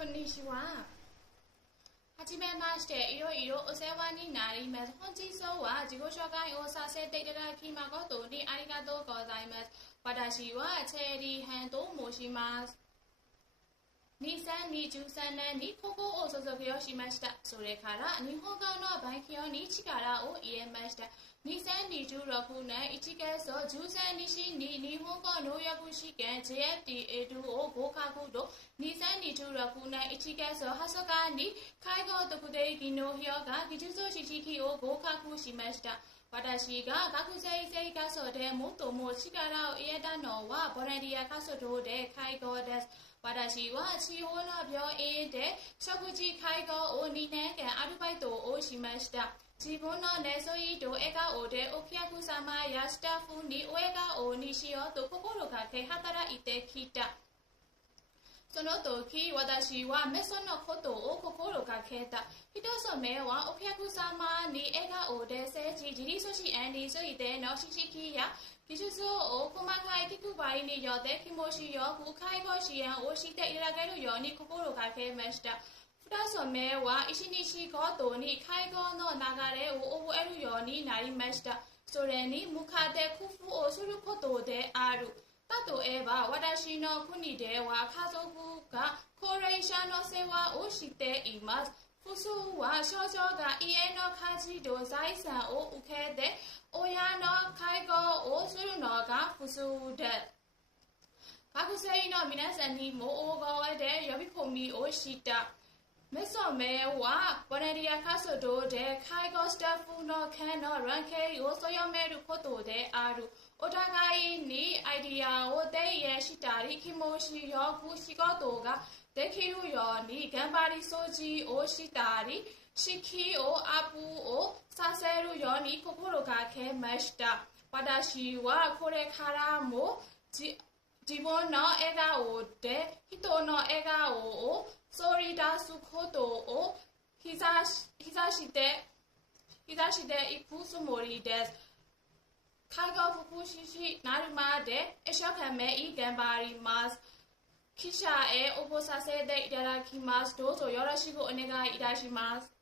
こんにちは。はじめまして、いろいろお世話になります。本日は自己紹介をさせていただき誠にありがとうございます。私はチェリーハンと申します。2023年に高校を卒業しました。それから日本語の勉強に力を入れました。2026年1月13日に日本語能力試験 JFTA2 を合格と2026年1月20日に介護特定技能評価技術試験を合格しました。私が学生生活で最も力を入れたのはボランティア活動で介護です。私は地方の病院で食事介護を2年間アルバイトをしました。自分の熱意と笑顔でお客様やスタッフにお笑顔にしようと心がけ働いてきた。その時、私はメソのことを心がけた。一つ目はお客様に笑顔で接し、自立支援についての知識や技術を細かい気配りによって気持ちよく介護支援をしていただけるように心がけました。二つ目は一日ごとに介護の流れを覚えるようになりました。それに向かって工夫をすることである。例えば、私の国では家族が高齢者の世話をしています。普通は少女が家の家事と財産を受けて、親の介護をするのが普通です。学生の皆さんにも大声で呼び込みをした。メソ目はボランティア活動で介護スタッフの間の連携を強めることである。お互いにアイディアを提案したり、気持ちよく仕事ができるように頑張り掃除をしたり、士気をアップをさせるように心がけました。私はこれからも自分の笑顔で人の笑顔を作り出すことを目指していくつもりです。介護福祉士になるまで一生懸命頑張ります。記者へ応募させていただきます。どうぞよろしくお願いいたします。